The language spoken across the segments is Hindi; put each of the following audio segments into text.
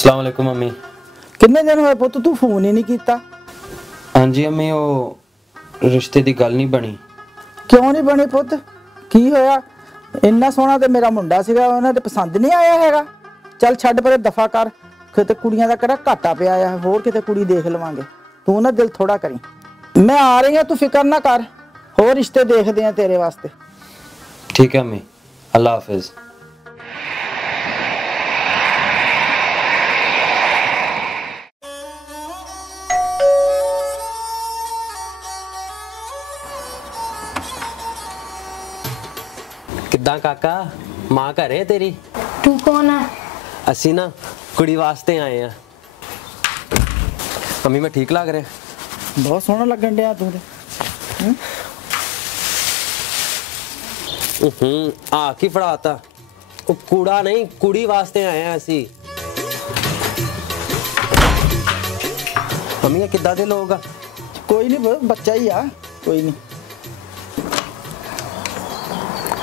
अस्सलाम वालेकुम अम्मी। किन्ने दिन होए पुत्त तू फोन ही नहीं कीता? हाँ जी अम्मी, वो रिश्ते की गल नहीं बनी। क्यों नहीं बनी पुत्त? की होया? इन्ना सोहना ते मेरा मुंडा सीगा, उन्हें ते पसंद नहीं आया हैगा। चल छड्ड परे, दफा कर। किते कुड़ियां दा किहड़ा घाटा पिया है, होर किते कुड़ी देख लवांगे। तू ना दिल थोड़ा करी, मैं आ रही हूं, तू फिक्र ना कर। होर रिश्ते देखदे हैं तेरे वास्ते। ठीक है अम्मी, अल्लाह हाफिज। किद्दां काका, मां घर है तेरी? तू कौन है? असी ना कुड़ी वास्ते आए हैं। अम्मी मैं ठीक लग रहा? बहुत सोहना लगन दिया तू ते। आ की फड़ाता, वो कूड़ा नहीं, कुड़ी वास्ते आए हैं असी। अम्मी ये किद्दां दे लोग आ? कोई नहीं, बच्चा ही आ, कोई नहीं।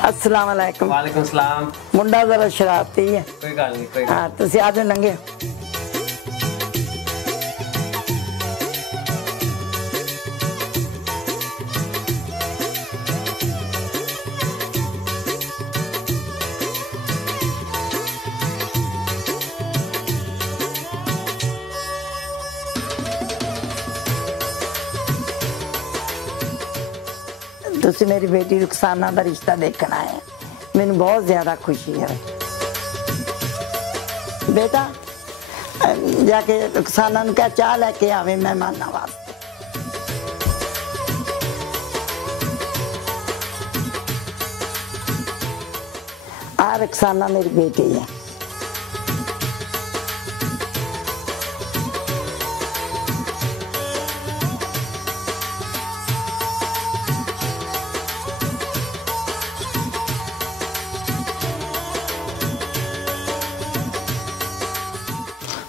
अस्सलाम वालेकुम। वालेकुम सलाम। मुंडा जरा शरारती है। कोई गल नहीं, कोई हाँ तुसी आज लंघे। तुसी मेरी बेटी रुखसाना का रिश्ता देखना है, मैनू बहुत ज्यादा खुशी है। बेटा जाके रुखसाना नू कह चाह लैके आवे मेहमाना वास्ते। आ रुखसाना मेरी बेटी है।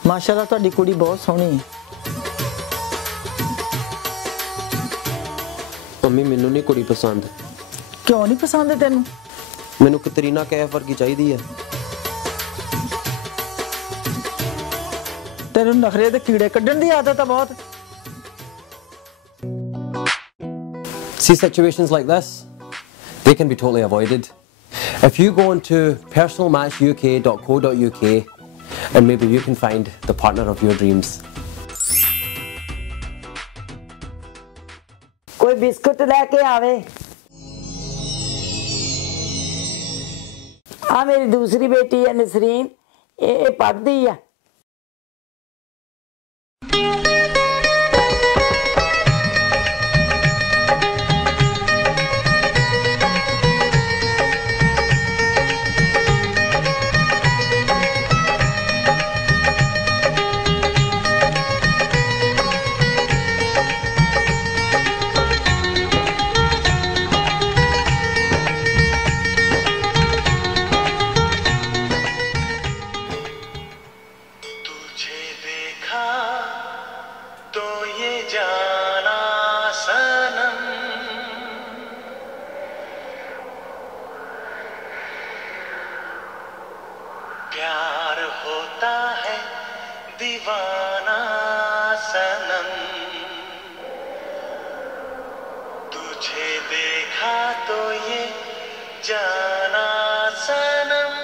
माशाल्लाह तुहाडी कुड़ी बहुत सोहनी है। मम्मी मैनू नहीं कुड़ी पसंद। क्यों नहीं पसंद है तेनू? मैनू कतरीना कैफ वर्गी चाहिदी है। तेनू नखरे दे कीड़े कड्ढण दी आदत है बहुत। See, situations like this, they can be totally avoided. If you go onto personalmatchuk.co.uk and maybe you can find the partner of your dreams. कोई बिस्कुट लेके आवे। आ मेरी दूसरी बेटी है नसरीन, ये पढ़दी है। तो ये जाना सनम, प्यार होता है दीवाना सनम, तुझे देखा तो ये जाना सनम।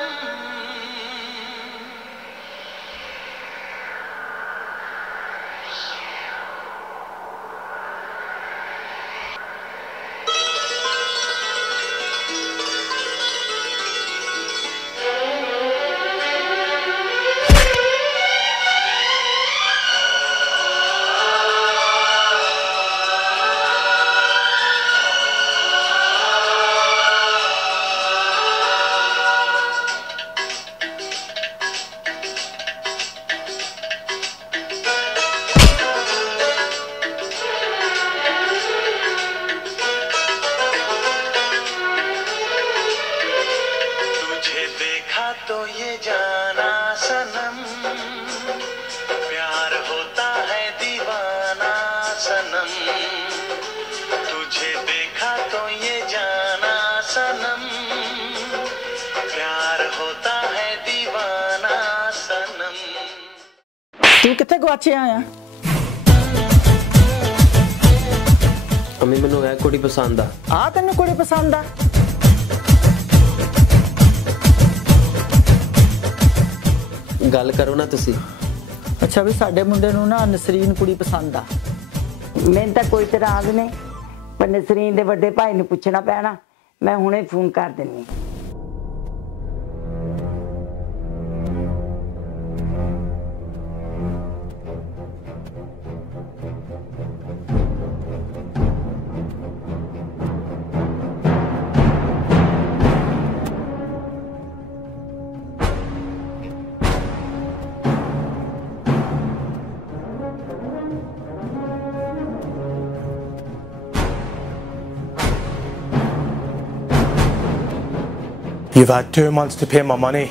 देखा तो ये जाना सनम, प्यार होता है दीवाना सनम, तुझे देखा तो ये जाना सनम, प्यार होता है दीवाना सनम। ਤੂੰ ਕਿੱਥੇ ਗਵਾਚਿਆ ਆ? ਅਮੀ ਮੈਨੂੰ ਇਹ ਕੁੜੀ ਪਸੰਦ ਆ ਤੈਨੂੰ ਕੁੜੀ ਪਸੰਦ ਆ? ਗੱਲ ਕਰੋ ਨਾ ਤੁਸੀਂ। ਅੱਛਾ ਵੀ ਸਾਡੇ ਮੁੰਡੇ ਨੂੰ ਨਾ ਨਸਰੀਨ ਕੁੜੀ ਪਸੰਦ ਆ। ਮੈਨੂੰ ਤਾਂ ਕੋਈ ਇਤਰਾਜ਼ ਨਹੀਂ, ਪਰ ਨਸਰੀਨ ਦੇ ਵੱਡੇ ਭਾਈ ਨੂੰ ਪੁੱਛਣਾ ਪੈਣਾ। ਮੈਂ ਹੁਣੇ ਫੋਨ ਕਰ ਦਿੰਨੀ। You've had 2 months to pay my money.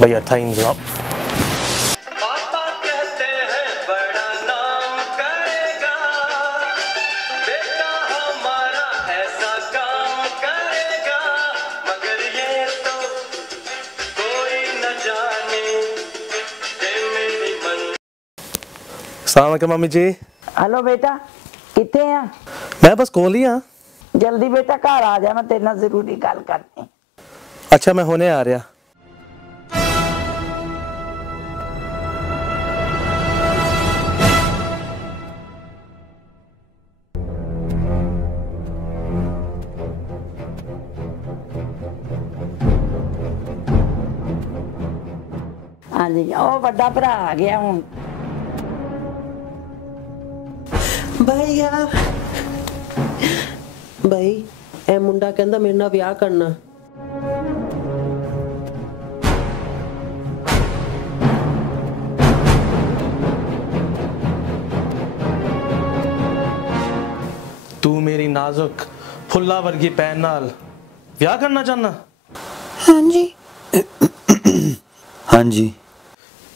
But your time's up. पापा कहते हैं बड़ा नाम करेगा, बेटा हमारा ऐसा काम करेगा, मगर ये तो कोई न जाने कि मेरी मन। Assalamu alaikum mummy ji. Hello बेटा, किथे आ? मैं बस कोल ही हाँ। जल्दी बेटा घर आ जा, मैं तेरे नाल जरूरी गल करनी। अच्छा मैं हुणे आ रहा। हाँ जी, ओ बड़ा भरा आ गया हूँ। भैया भाई ਇਹ ਮੁੰਡਾ ਕਹਿੰਦਾ ਮੇਰੇ ਨਾਲ ਵਿਆਹ ਕਰਨਾ। तू मेरी नाजुक फुल्ला वर्गी भैन नाल विआह करना चाहना? हाँ जी। हाँ जी।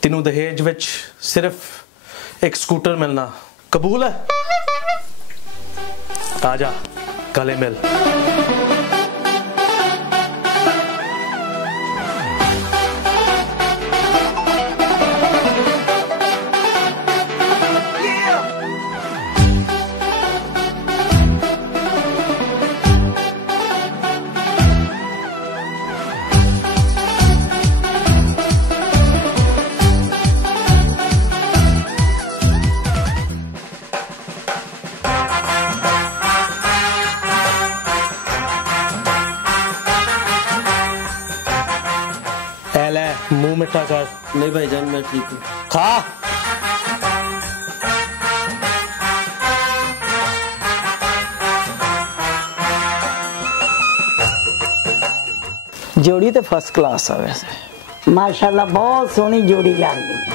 तेनू दहेज विच सिर्फ एक स्कूटर मिलना कबूल है? आजा गले मिल। मुंह मिठा कर। नहीं भाईजान मैं ठीक हूँ। खा। जोड़ी तो फर्स्ट क्लास है वैसे। माशाल्लाह बहुत सोहनी जोड़ी लग गई।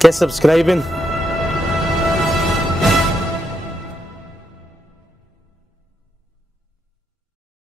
क्या सब्सक्राइबिंग